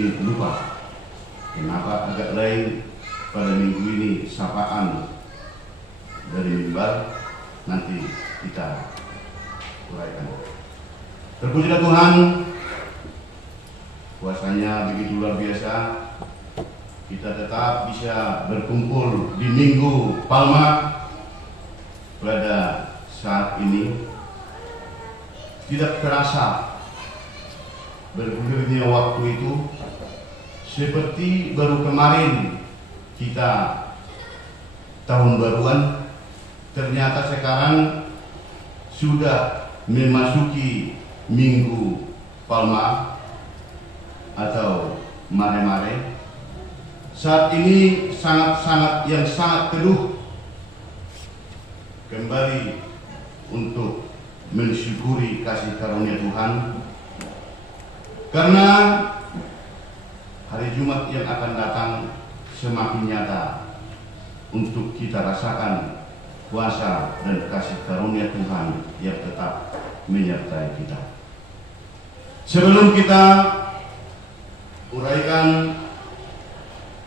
mungkin lupa. Kenapa agak lain pada minggu ini sapaan dari mimbar, nanti kita uraikan. Terpujilah Tuhan, kuasanya begitu luar biasa. Kita tetap bisa berkumpul di Minggu Palma pada saat ini. Tidak terasa bergulirnya waktu itu, seperti baru kemarin kita tahun baruan. Ternyata sekarang sudah memasuki Minggu Palma atau Mare-Mare. Saat ini sangat teduh kembali untuk mensyukuri kasih karunia Tuhan, karena hari Jumat yang akan datang semakin nyata untuk kita rasakan kuasa dan kasih karunia Tuhan yang tetap menyertai kita. Sebelum kita uraikan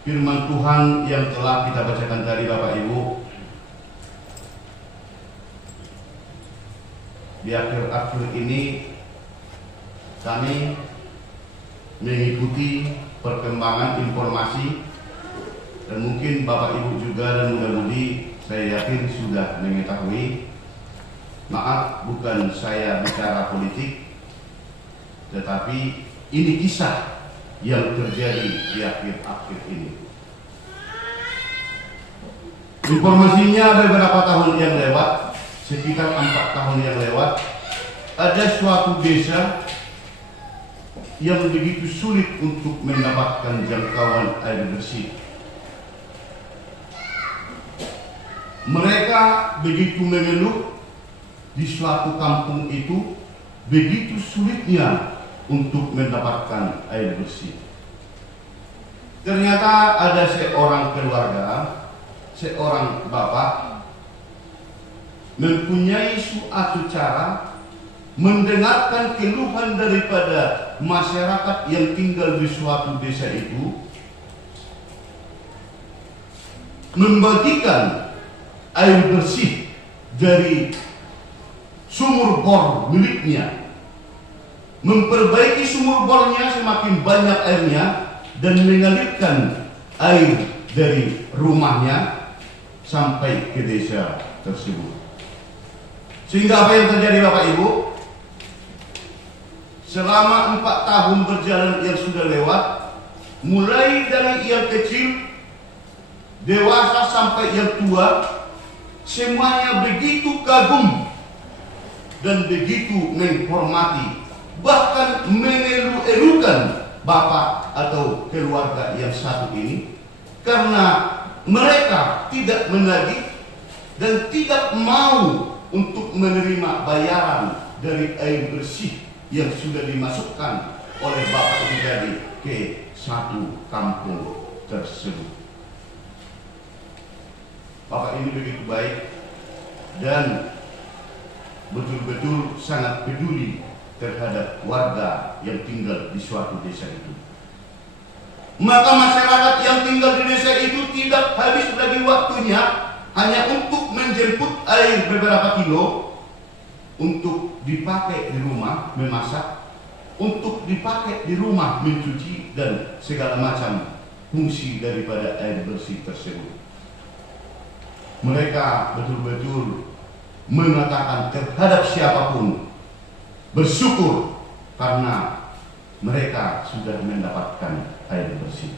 firman Tuhan yang telah kita bacakan tadi, Bapak Ibu, di akhir-akhir ini kami mengikuti perkembangan informasi, dan mungkin Bapak Ibu juga dan mudah-mudi saya yakin sudah mengetahui. Maaf, bukan saya bicara politik, tetapi ini kisah yang terjadi di akhir-akhir ini. Informasinya beberapa tahun yang lewat, sekitar 4 tahun yang lewat, ada suatu desa yang begitu sulit untuk mendapatkan jangkauan air bersih. Mereka begitu mengeluh di suatu kampung itu begitu sulitnya untuk mendapatkan air bersih. Ternyata ada seorang keluarga, seorang bapak mempunyai suatu cara mendengarkan keluhan daripada masyarakat yang tinggal di suatu desa itu, membagikan air bersih dari sumur bor miliknya, memperbaiki sumur bornya semakin banyak airnya, dan mengalirkan air dari rumahnya sampai ke desa tersebut. Sehingga apa yang terjadi, Bapak Ibu? Selama 4 tahun berjalan yang sudah lewat, mulai dari yang kecil, dewasa sampai yang tua, semuanya begitu kagum dan begitu menghormati, bahkan mengeluh-elukan bapak atau keluarga yang satu ini, karena mereka tidak menagih dan tidak mau untuk menerima bayaran dari air bersih yang sudah dimasukkan oleh bapak itu tadi ke satu kampung tersebut. Bapak ini begitu baik dan betul-betul sangat peduli terhadap warga yang tinggal di suatu desa itu. Maka masyarakat yang tinggal di desa itu tidak habis lagi waktunya hanya untuk menjemput air beberapa kilo untuk dipakai di rumah memasak, untuk dipakai di rumah mencuci, dan segala macam fungsi daripada air bersih tersebut. Mereka betul-betul mengatakan terhadap siapapun bersyukur karena mereka sudah mendapatkan air bersih.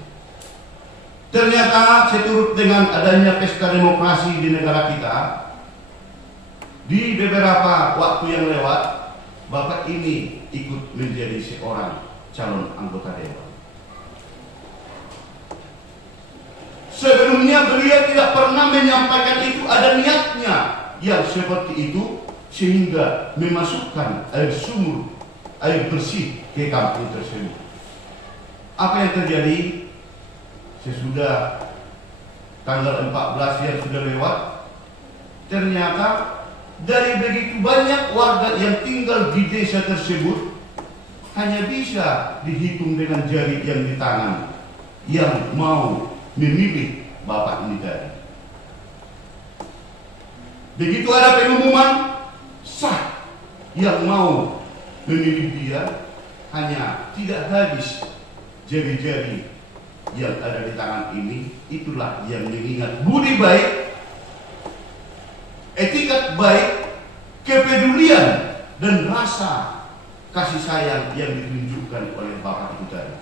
Ternyata seturut dengan adanya pesta demokrasi di negara kita, di beberapa waktu yang lewat, Bapak ini ikut menjadi seorang calon anggota dewan. Sebelumnya beliau tidak pernah menyampaikan itu ada niatnya yang seperti itu, sehingga memasukkan air sumur, air bersih ke kampung tersebut. Apa yang terjadi? Sesudah tanggal 14 yang sudah lewat, ternyata dari begitu banyak warga yang tinggal di desa tersebut, hanya bisa dihitung dengan jari yang di tangan yang mau memilih Bapak ini tadi. Begitu ada pengumuman sah yang mau memilih dia, hanya tidak habis jari-jari yang ada di tangan ini. Itulah yang mengingat budi baik, etikat baik, kepedulian, dan rasa kasih sayang yang ditunjukkan oleh Bapak itu tadi.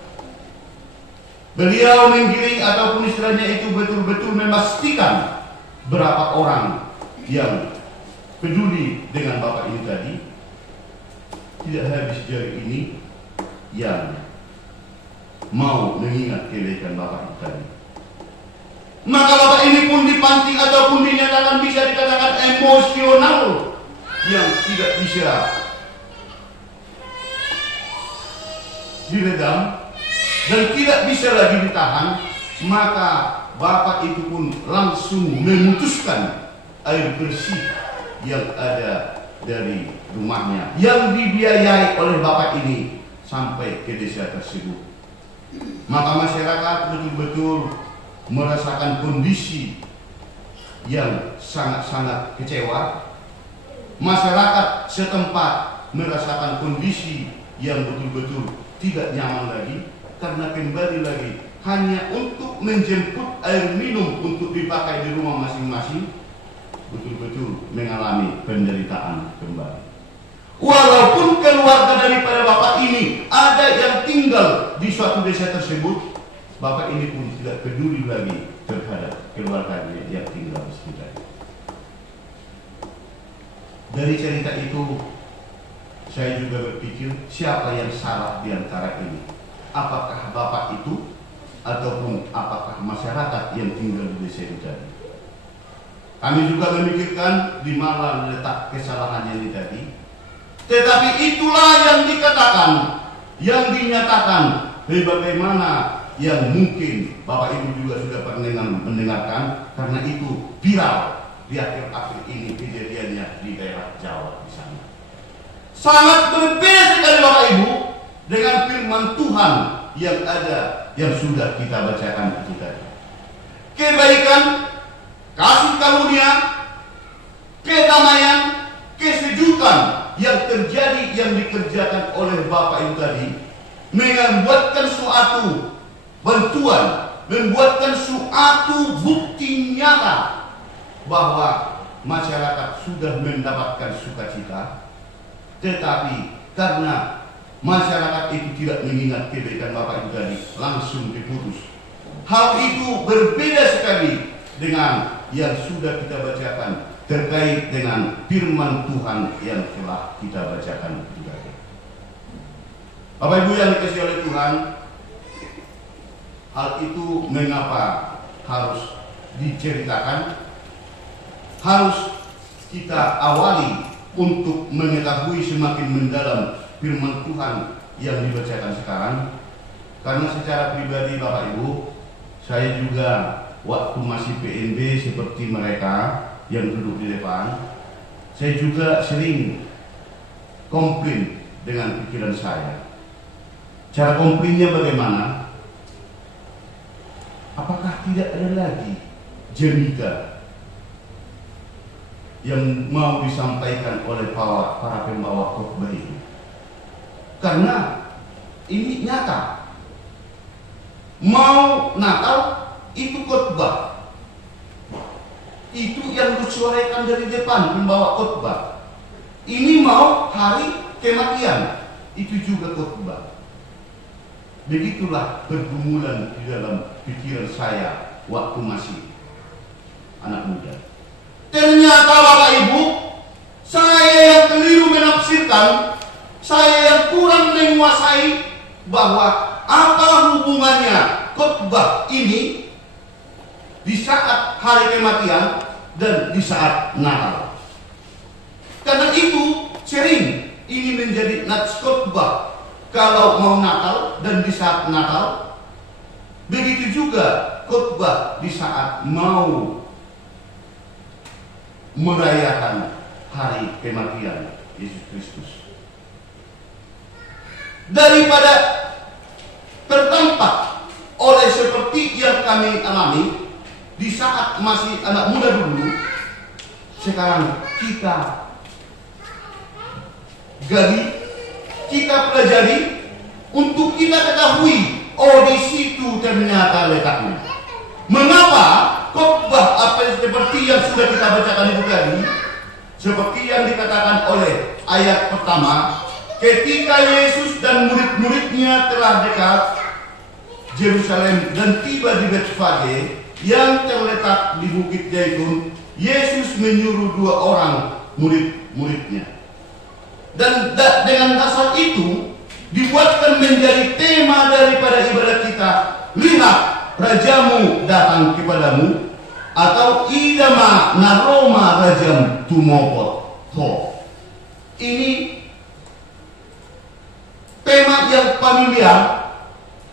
Beliau menggiring ataupun istilahnya itu betul-betul memastikan berapa orang yang peduli dengan Bapak ini tadi. Tidak habis jari ini yang mau mengingat kebaikan Bapak itu tadi. Maka Bapak ini pun dipancing ataupun dinyatakan bisa dikatakan emosional yang tidak bisa diredam dan tidak bisa lagi ditahan. Maka Bapak itu pun langsung memutuskan air bersih yang ada dari rumahnya yang dibiayai oleh Bapak ini sampai ke desa tersebut. Maka masyarakat betul-betul merasakan kondisi yang sangat-sangat kecewa. Masyarakat setempat merasakan kondisi yang betul-betul tidak nyaman lagi, karena kembali lagi hanya untuk menjemput air minum untuk dipakai di rumah masing-masing, betul-betul mengalami penderitaan kembali. Walaupun keluarga daripada Bapak ini ada yang tinggal di suatu desa tersebut, Bapak ini pun tidak peduli lagi terhadap keluarganya yang tinggal di sekitar. Dari cerita itu, saya juga berpikir, siapa yang salah di antara ini? Apakah Bapak itu ataupun apakah masyarakat yang tinggal di desa itu tadi? Kami juga memikirkan di mana letak kesalahannya ini tadi. Tetapi itulah yang dikatakan, yang dinyatakan. Bagaimana yang mungkin Bapak Ibu juga sudah pernah mendengarkan, karena itu viral di akhir-akhir ini kejadiannya di daerah Jawa di sana. Sangat berbeda sekali Bapak Ibu dengan firman Tuhan yang ada, yang sudah kita bacakan itu tadi. Kebaikan, kasih karunia, kedamaian, kesejukan yang terjadi, yang dikerjakan oleh Bapak itu tadi, membuatkan suatu bantuan, membuatkan suatu bukti nyata bahwa masyarakat sudah mendapatkan sukacita. Tetapi karena masyarakat itu tidak mengingat kebaikan Bapak itu tadi, langsung diputus. Hal itu berbeda sekali dengan yang sudah kita bacakan terkait dengan firman Tuhan yang telah kita bacakan juga. Bapak Ibu yang dikasihi oleh Tuhan, hal itu mengapa harus diceritakan, harus kita awali untuk mengetahui semakin mendalam firman Tuhan yang dibacakan sekarang. Karena secara pribadi Bapak Ibu, saya juga waktu masih PNB seperti mereka yang duduk di depan, saya juga sering komplain dengan pikiran saya. Cara komplainnya bagaimana? Apakah tidak ada lagi jemika yang mau disampaikan oleh para pembawa khotbah itu? Karena ini nyata. Mau Natal itu khotbah. Itu yang disuarakan dari depan pembawa khotbah. Ini mau hari kematian, itu juga khotbah. Begitulah pergumulan di dalam pikiran saya waktu masih anak muda. Ternyata Bapak Ibu, saya yang keliru menafsirkan, saya yang kurang menguasai bahwa apa hubungannya khotbah ini di saat hari kematian dan di saat Natal. Karena itu sering ini menjadi nats khotbah kalau mau Natal dan di saat Natal. Begitu juga khotbah di saat mau merayakan hari kematian Yesus Kristus. daripada terdampak oleh seperti yang kami alami di saat masih anak muda dulu. Sekarang kita gali, kita pelajari, untuk kita ketahui, oh di situ ternyata letaknya. Mengapa khotbah apa seperti yang sudah kita bacakan itu tadi, seperti yang dikatakan oleh ayat pertama, ketika Yesus dan murid-muridnya telah dekat Yerusalem dan tiba di Betfage yang terletak di Bukit Zaitun, Yesus menyuruh 2 orang murid-muridnya. Dan dengan dasar itu dibuatkan menjadi tema daripada ibadat kita. Lihat, rajamu datang kepadamu, atau idama naroma rajam tumopot ho. Ini tema yang familiar,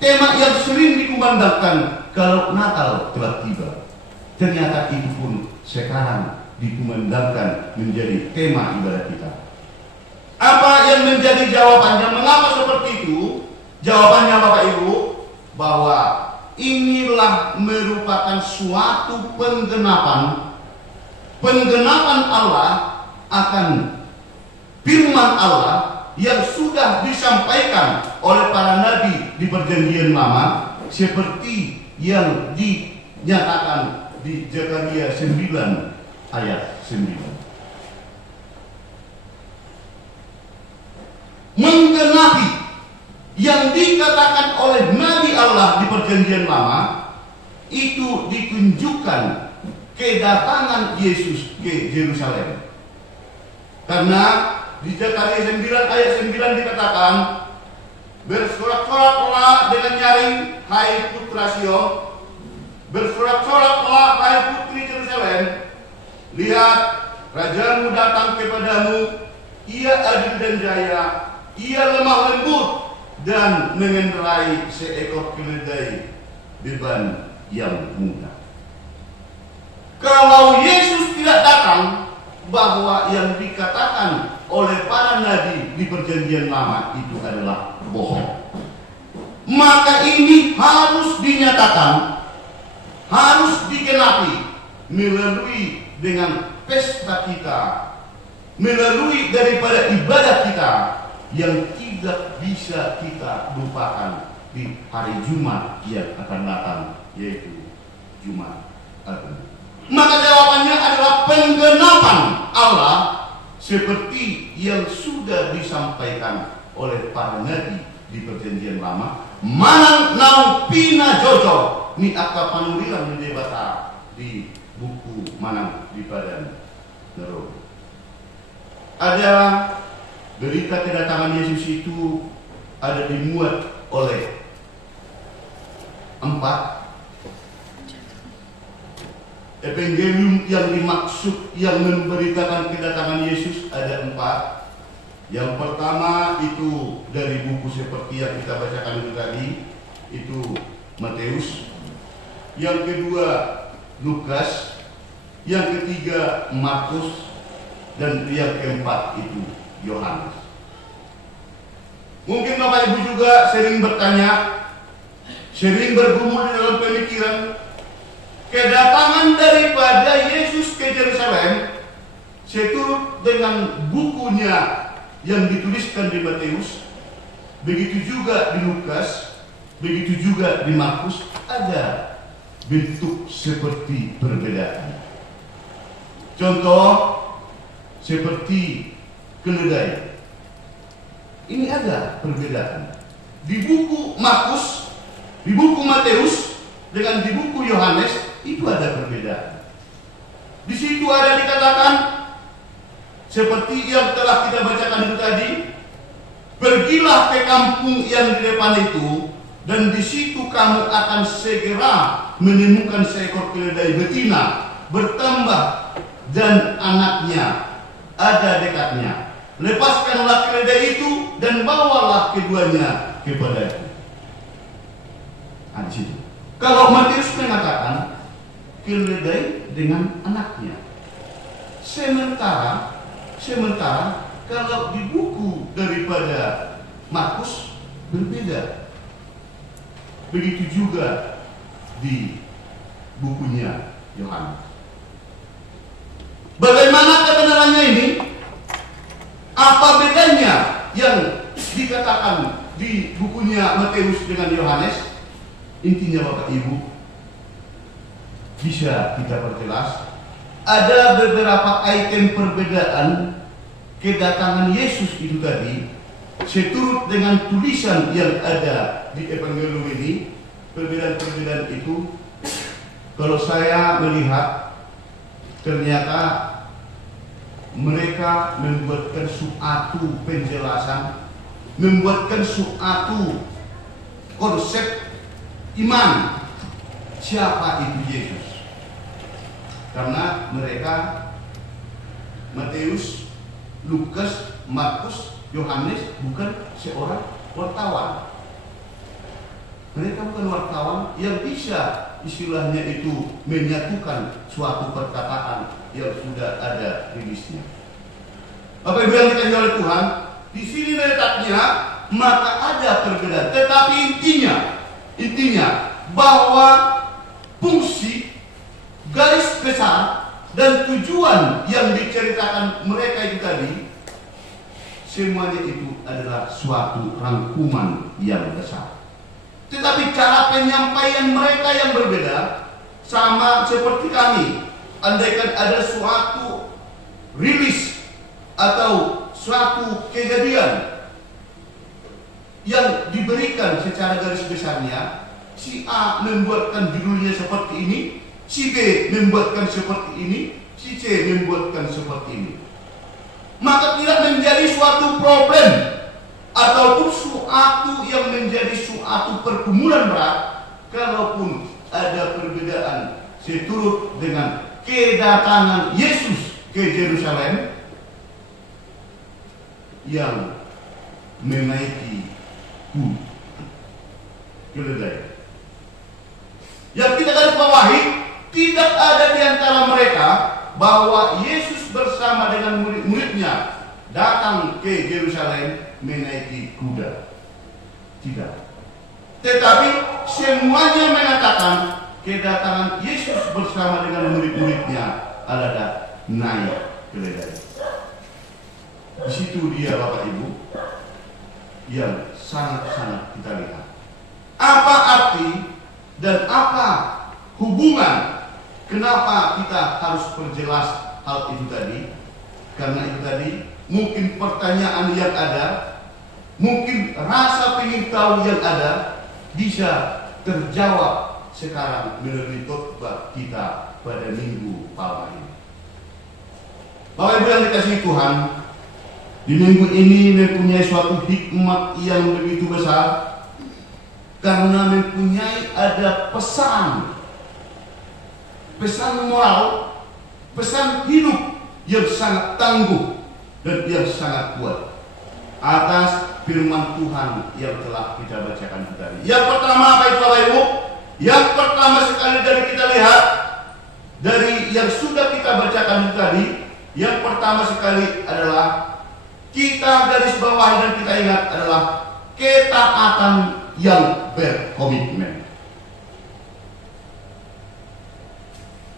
tema yang sering dikumandangkan kalau Natal telah tiba. Ternyata itu pun sekarang dikumandangkan menjadi tema ibadat kita. Apa yang menjadi jawabannya? Mengapa seperti itu? Jawabannya Bapak Ibu, bahwa inilah merupakan suatu penggenapan Allah akan firman Allah yang sudah disampaikan oleh para nabi di Perjanjian Lama, seperti yang dinyatakan di Zakaria 9 ayat 9. Menggenapi yang dikatakan oleh Nabi Allah di Perjanjian Lama, itu ditunjukkan kedatangan Yesus ke Yerusalem. Karena di Zakaria 9 ayat 9 dikatakan, bersorak-soraklah dengan nyaring, hai putra Sion, bersorak-soraklah hai putri Yerusalem. Lihat, rajamu datang kepadamu, ia adil dan jaya, ia lemah lembut dan mengendarai seekor keledai beban yang mudah. Kalau Yesus tidak datang, bahwa yang dikatakan oleh para nabi di Perjanjian Lama itu adalah bohong. Maka ini harus dinyatakan, harus digenapi melalui dengan pesta kita, melalui daripada ibadat kita yang tidak bisa kita lupakan di hari Jumat yang akan datang, yaitu Jumat Agung. Maka jawabannya adalah penggenapan Allah seperti yang sudah disampaikan oleh para nabi di Perjanjian Lama. Manang nau pina jojo ni akka panuliran di debata di buku Manang di Padan Nero. Ada berita kedatangan Yesus itu ada dimuat oleh 4 evangelium yang dimaksud yang memberitakan kedatangan Yesus. Ada 4. Yang pertama itu dari buku seperti yang kita bacakan itu tadi, itu Matius. Yang kedua Lukas. Yang ketiga Markus. Dan yang keempat itu Yohanes. Mungkin Bapak Ibu juga sering bertanya, sering bergumul di dalam pemikiran, kedatangan daripada Yesus ke Yerusalem seturut dengan bukunya yang dituliskan di Matius, begitu juga di Lukas, begitu juga di Markus, ada bentuk seperti perbedaan. Contoh seperti keledai, ini ada perbedaan. Di buku Markus, di buku Matius dengan di buku Yohanes itu ada perbedaan. Di situ ada dikatakan seperti yang telah kita bacakan itu tadi, pergilah ke kampung yang di depan itu, dan di situ kamu akan segera menemukan seekor keledai betina bertambah dan anaknya ada dekatnya. Lepaskanlah keledai itu dan bawalah keduanya kepadaku. Nah, di situ. Kalau Matius mengatakan keledai dengan anaknya. Sementara kalau di buku daripada Markus berbeda. Begitu juga di bukunya Yohanes. Bagaimana kebenarannya ini? Apa bedanya yang dikatakan di bukunya Matius dengan Yohanes? Intinya Bapak Ibu, bisa kita perjelas. Ada beberapa item perbedaan kedatangan Yesus itu tadi, seturut dengan tulisan yang ada di Evangelium ini. Perbedaan-perbedaan itu, kalau saya melihat, ternyata mereka membuatkan suatu penjelasan, membuatkan suatu konsep iman siapa itu Yesus. Karena mereka, Matius, Lukas, Markus, Yohanes bukan seorang wartawan. Mereka bukan wartawan yang bisa istilahnya itu menyatukan suatu perkataan yang sudah ada rilisnya. Apa yang dikasih oleh Tuhan, di sini letaknya, maka ada perbedaan. Tetapi intinya bahwa fungsi, garis besar dan tujuan yang diceritakan mereka itu tadi, semuanya itu adalah suatu rangkuman yang besar. Tetapi cara penyampaian mereka yang berbeda, sama seperti kami. Andaikan ada suatu rilis atau suatu kejadian yang diberikan secara garis besarnya, si A membuatkan judulnya seperti ini, si B membuatkan seperti ini, si C membuatkan seperti ini. Maka tidak menjadi suatu problem ataupun suatu yang menjadi suatu pergumulan berat, kalaupun ada perbedaan seturut dengan kedatangan Yesus ke Yerusalem yang menaiki keledai. Yang kita garis bawahi, tidak ada di antara mereka bahwa Yesus bersama dengan murid-muridnya datang ke Yerusalem menaiki kuda. Tidak. Tetapi semuanya mengatakan kedatangan Yesus bersama dengan murid-muridnya adalah naik keledai. Di situ dia Bapak Ibu yang sangat-sangat kita lihat. Apa arti dan apa hubungan kenapa kita harus perjelas hal itu tadi? Karena itu tadi mungkin pertanyaan yang ada, mungkin rasa ingin tahu yang ada bisa terjawab sekarang melalui khotbah kita pada Minggu Palma ini. Bapak Ibu yang dikasihi Tuhan, di minggu ini mempunyai suatu hikmat yang begitu besar, karena mempunyai ada pesan moral, pesan hidup yang sangat tangguh dan yang sangat kuat atas firman Tuhan yang telah kita bacakan tadi. Yang pertama apa itu Bapak Ibu? Yang pertama sekali dari kita lihat dari yang sudah kita bacakan tadi, yang pertama sekali adalah kita garis bawah dan kita ingat adalah ketaatan yang berkomitmen.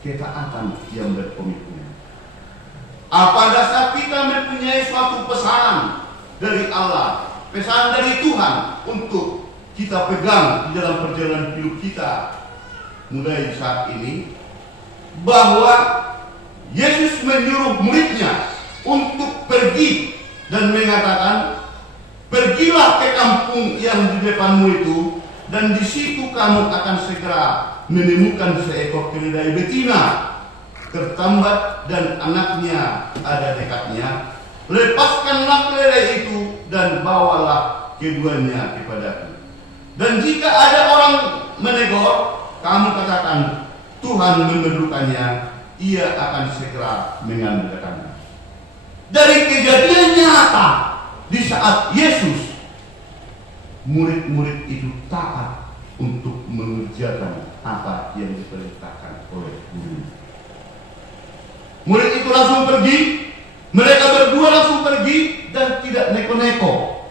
Ketaatan yang berkomitmen. Apa dasar kita mempunyai suatu pesan dari Allah, pesan dari Tuhan untuk kita pegang di dalam perjalanan hidup kita mulai saat ini, bahwa Yesus menyuruh muridnya untuk pergi dan mengatakan, pergilah ke kampung yang di depanmu itu, dan di situ kamu akan segera menemukan seekor keledai betina tertambat dan anaknya ada dekatnya. Lepaskanlah keledai itu dan bawalah keduanya kepadaku. Dan jika ada orang menegur, kamu katakan, Tuhan memerlukannya, ia akan segera mengambilkannya. Dari kejadian nyata di saat Yesus, murid-murid itu taat untuk mengerjakan apa yang diperintahkan oleh guru. Murid itu langsung pergi, mereka berdua langsung pergi dan tidak neko-neko.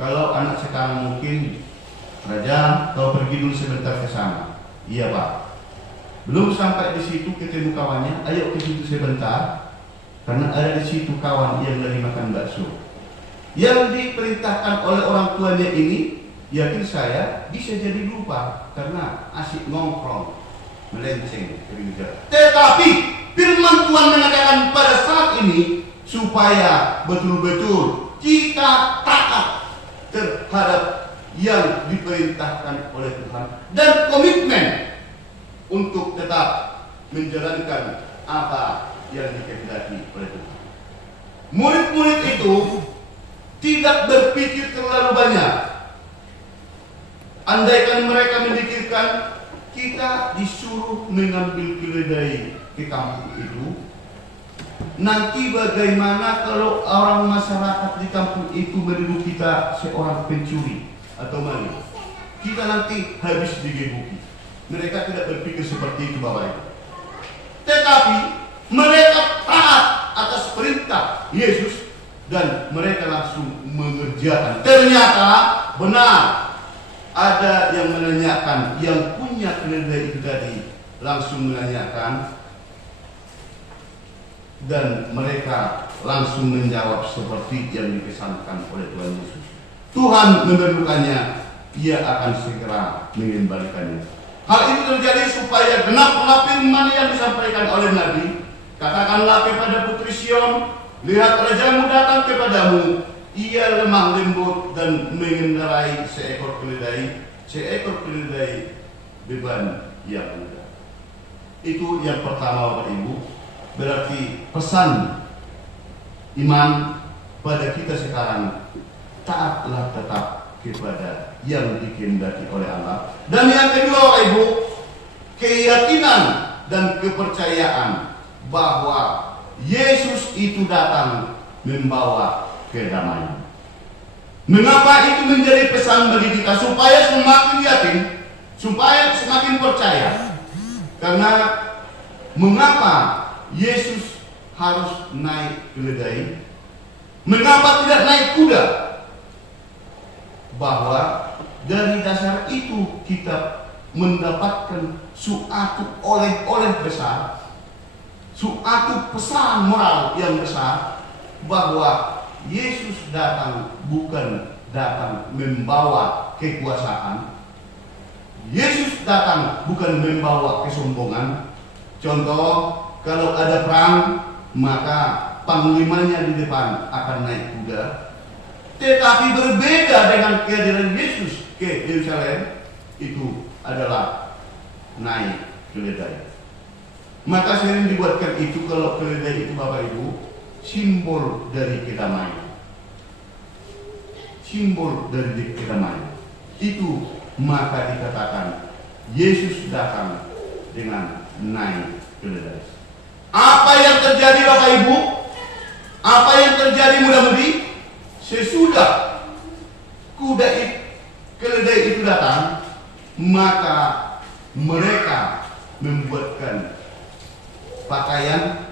Kalau anak sekarang mungkin, Raja, kau pergi dulu sebentar ke sana. Iya Pak. Belum sampai di situ ketemu kawannya, ayo ke situ sebentar, karena ada di situ kawan yang lagi makan bakso. Yang diperintahkan oleh orang tuanya ini, yakin saya bisa jadi lupa karena asik ngongkrong, melenceng ke gereja. Tetapi firman Tuhan mengatakan pada saat ini supaya betul-betul kita taat terhadap yang diperintahkan oleh Tuhan dan komitmen untuk tetap menjalankan apa yang dikehendaki oleh Tuhan. Murid-murid itu tidak berpikir terlalu banyak. Andaikan mereka memikirkan kita disuruh mengambil keledai ke kampung itu, nanti bagaimana kalau orang masyarakat di kampung itu menuduh kita seorang pencuri atau maling? Kita nanti habis digebuki. Mereka tidak berpikir seperti itu Bapak Ibu. Tetapi mereka taat atas perintah Yesus dan mereka langsung mengerjakan. Ternyata benar ada yang menanyakan, yang punya keledai itu tadi langsung menanyakan, dan mereka langsung menjawab seperti yang dipesankan oleh Tuhan Yesus. Tuhan memerlukannya, ia akan segera mengembalikannya. Hal itu terjadi supaya genaplah firman yang disampaikan oleh Nabi. Katakanlah kepada putri Sion, lihat rajamu datang kepadamu, ia lemah lembut dan mengendarai seekor keledai beban yang mudah. Itu yang pertama Bapak Ibu. Berarti pesan iman pada kita sekarang, taatlah tetap kepada yang dikehendaki oleh Allah. Dan yang kedua Bapak Ibu, keyakinan dan kepercayaan bahwa Yesus itu datang membawa kedamaian. Mengapa itu menjadi pesan bagi kita? Supaya semakin yakin, supaya semakin percaya. Karena mengapa Yesus harus naik keledai? Mengapa tidak naik kuda? Bahwa dari dasar itu kita mendapatkan suatu oleh-oleh besar, suatu pesan moral yang besar, bahwa Yesus datang bukan datang membawa kekuasaan. Yesus datang bukan membawa kesombongan. Contoh, kalau ada perang, maka panglimanya di depan akan naik kuda. Tetapi berbeda dengan kehadiran Yesus ke Yerusalem, itu adalah naik keledai. Maka sering dibuatkan itu, kalau keledai itu Bapak Ibu, simbol dari kedamaian. Simbol dari kedamaian. Itu maka dikatakan Yesus datang dengan naik keledai. Apa yang terjadi Bapak Ibu? Apa yang terjadi mudah-mudi? Sesudah keledai itu datang, maka mereka membuatkan pakaian.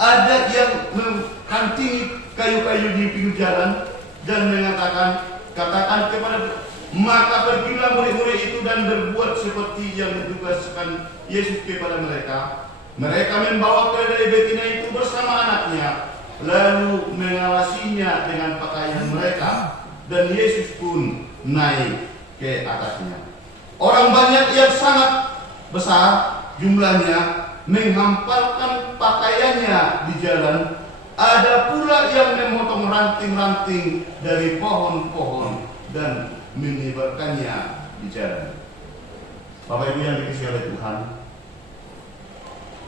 Ada yang mengkantingi kayu-kayu di pinggir jalan dan mengatakan, katakan kepada, maka pergilah murid-murid itu dan berbuat seperti yang ditugaskan Yesus kepada mereka. Mereka membawa keledai betina itu bersama anaknya, lalu mengawasinya dengan pakaian mereka, dan Yesus pun naik ke atasnya. Orang banyak yang sangat besar jumlahnya menghampalkan pakaiannya di jalan. Ada pula yang memotong ranting-ranting dari pohon-pohon dan menyebarkannya di jalan. Bapak Ibu yang dikasihi oleh Tuhan,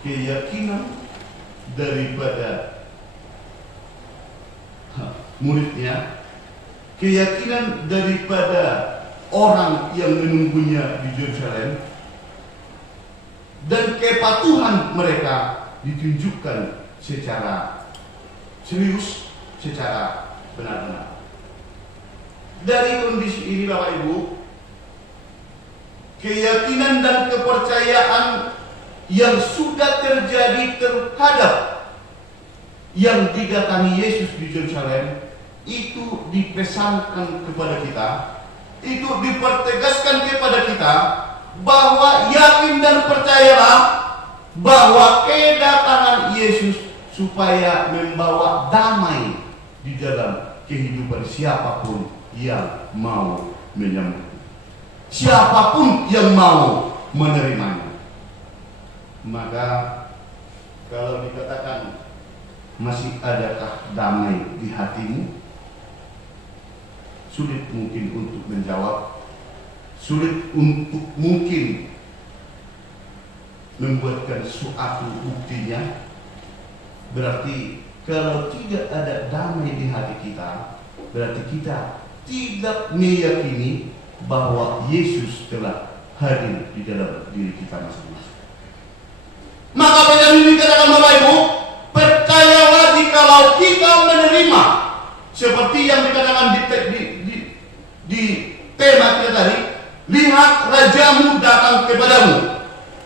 keyakinan daripada muridnya, keyakinan daripada orang yang menunggunya di Yerusalem, dan kepatuhan mereka ditunjukkan secara serius, secara benar-benar. Dari kondisi ini Bapak Ibu, keyakinan dan kepercayaan yang sudah terjadi terhadap yang didatangi Yesus di Yerusalem, itu dipesankan kepada kita, itu dipertegaskan kepada kita bahwa yakin dan percayalah bahwa kedatangan Yesus supaya membawa damai di dalam kehidupan siapapun yang mau menyambut, siapapun yang mau menerimanya. Maka kalau dikatakan masih adakah damai di hatimu, sulit mungkin untuk menjawab, sulit untuk mungkin membuatkan suatu buktinya. Berarti kalau tidak ada damai di hati kita, berarti kita tidak meyakini bahwa Yesus telah hadir di dalam diri kita masing-masing. Maka dengan ini dikatakan Bapak Ibu, percayalah jikalau kita menerima seperti yang dikatakan di tema kita tadi, lihat rajamu datang kepadamu.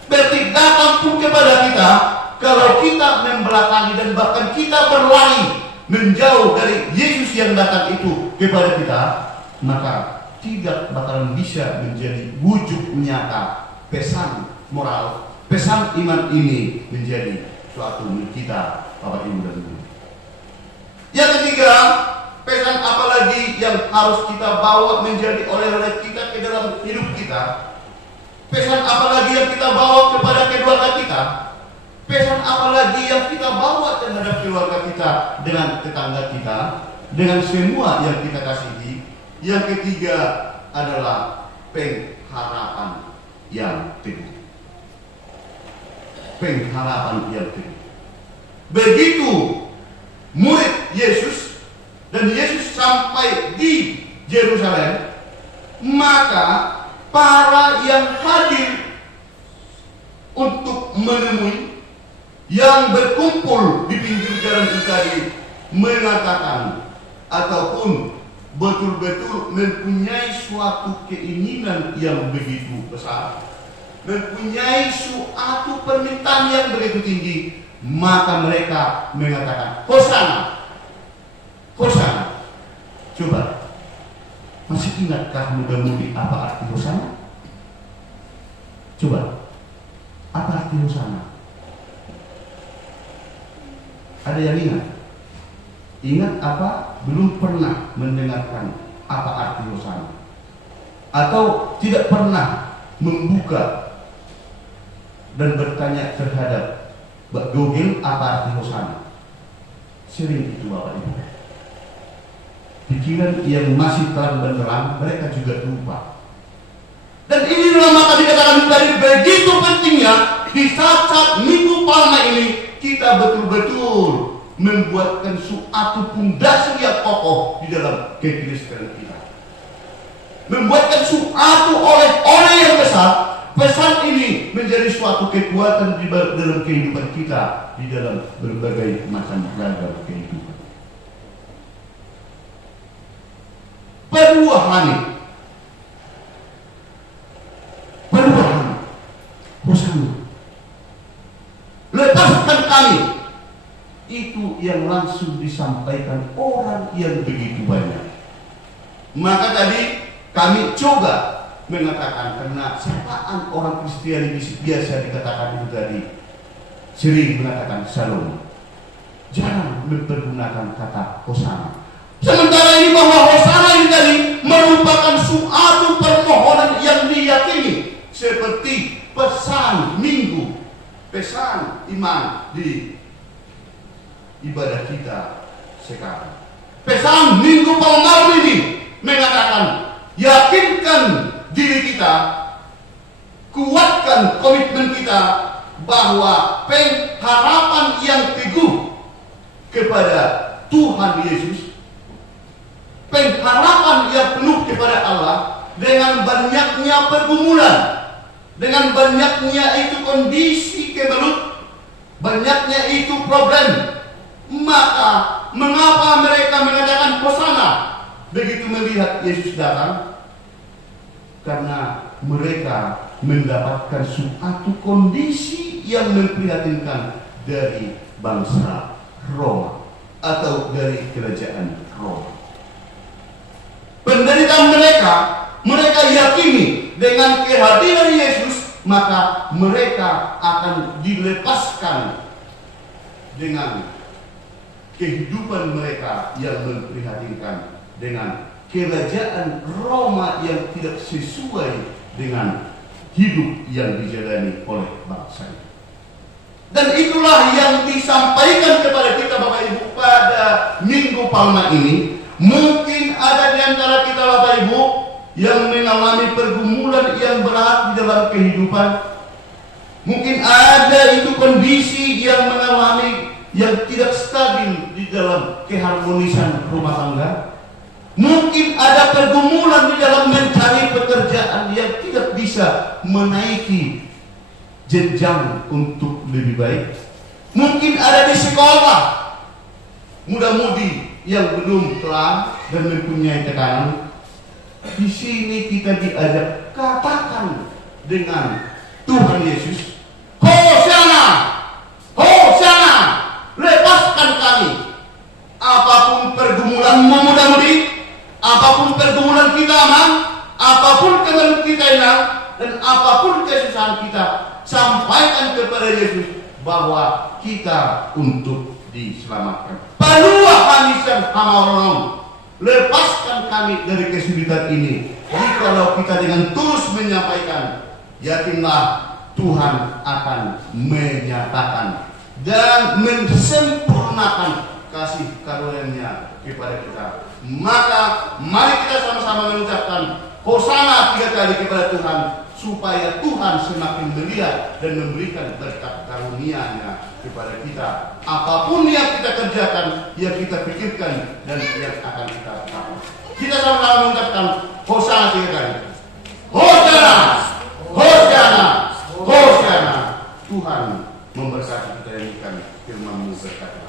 Berarti datang pun kepada kita kalau kita membelakangi dan bahkan kita berlari menjauh dari Yesus yang datang itu kepada kita, maka tidak bakalan bisa menjadi wujud nyata pesan moral, pesan iman ini menjadi suatu milik kita, Bapak Ibu dan Ibu. Yang ketiga, pesan apa lagi yang harus kita bawa menjadi oleh-oleh kita ke dalam hidup kita? Pesan apa lagi yang kita bawa kepada keluarga kita? Pesan apa lagi yang kita bawa terhadap keluarga kita, dengan tetangga kita, dengan semua yang kita kasihi? Yang ketiga adalah pengharapan yang teguh. Pengharapan yang teguh. Begitu murid Yesus dan Yesus sampai di Yerusalem, maka para yang hadir untuk menemui, yang berkumpul di pinggir jalan itu tadi, mengatakan ataupun betul-betul mempunyai suatu keinginan yang begitu besar, mempunyai suatu permintaan yang begitu tinggi, maka mereka mengatakan Hosana, Hosana. Coba, masih ingatkah muda-mudi apa arti Hosana? Coba, apa arti Hosana? Ada yang ingat? Ingat apa? Belum pernah mendengarkan apa arti Hosana? Atau tidak pernah membuka dan bertanya terhadap Google apa arti Hosana? Sering itu Bapak Ibu. Pikiran yang masih terang benderang, mereka juga lupa. Dan inilah maka dikatakan tadi, begitu pentingnya di saat-saat Minggu Palma ini kita betul-betul membuatkan suatu pondasi yang kokoh di dalam kekristenan kita. Membuatkan suatu oleh-oleh yang besar. Pesan ini menjadi suatu kekuatan di dalam kehidupan kita, di dalam berbagai macam ragam kehidupan. Perubahan, Hosana, lepaskan kami. Itu yang langsung disampaikan orang yang begitu banyak. Maka tadi kami coba mengatakan, karena sapaan orang Kristiani biasa dikatakan itu tadi, sering mengatakan Shalom, jarang mempergunakan kata Hosana. Sementara ini bahwa Hosana ini tadi merupakan suatu permohonan yang diyakini seperti pesan Minggu, pesan iman di ibadah kita sekarang. Pesan Minggu Palma ini mengatakan, yakinkan diri kita, kuatkan komitmen kita bahwa pengharapan yang teguh kepada Tuhan Yesus, pengharapan yang penuh kepada Allah, dengan banyaknya pergumulan, dengan banyaknya itu kondisi kemelut, banyaknya itu problem, maka mengapa mereka mengatakan Hosana begitu melihat Yesus datang? Karena mereka mendapatkan suatu kondisi yang memprihatinkan dari bangsa Roma atau dari kerajaan Roma. diyakini dengan kehadiran Yesus, maka mereka akan dilepaskan dengan kehidupan mereka yang memprihatinkan, dengan kerajaan Roma yang tidak sesuai dengan hidup yang dijalani oleh bangsa ini. Dan itulah yang disampaikan kepada kita Bapak Ibu pada Minggu Palma ini. Mungkin ada di antara kita Bapak Ibu yang mengalami pergumulan yang berat di dalam kehidupan. Mungkin ada itu kondisi yang mengalami yang tidak stabil di dalam keharmonisan rumah tangga. Mungkin ada pergumulan di dalam mencari pekerjaan yang tidak bisa menaiki jenjang untuk lebih baik. Mungkin ada di sekolah muda-mudi yang belum kelar dan mempunyai tekanan. Di sini kita diajak katakan dengan Tuhan Yesus, Hosana, Hosana, lepaskan kami. Apapun pergumulanmu muda-mudi, apapun pergumulan kita aman, apapun kemelut kita hilang, dan apapun kesusahan kita, sampaikan kepada Yesus bahwa kita untuk diselamatkan. Palua hamisan hamaronom, lepaskan kami dari kesulitan ini. Jikalau kita dengan tulus menyampaikan, yakinlah Tuhan akan menyatakan dan mensempurnakan kasih karunia-Nya kepada kita. Maka mari kita sama-sama mengucapkan Hosana 3 kali kepada Tuhan, supaya Tuhan semakin melihat dan memberikan berkat karunia-Nya kepada kita. Apapun yang kita kerjakan, yang kita pikirkan, dan yang akan kita lakukan. Kita sama-sama mengucapkan Hosana 3 kali. Hosana, Hosana, Hosana. Tuhan memberkati kita yang ikan firman-Mu berkata.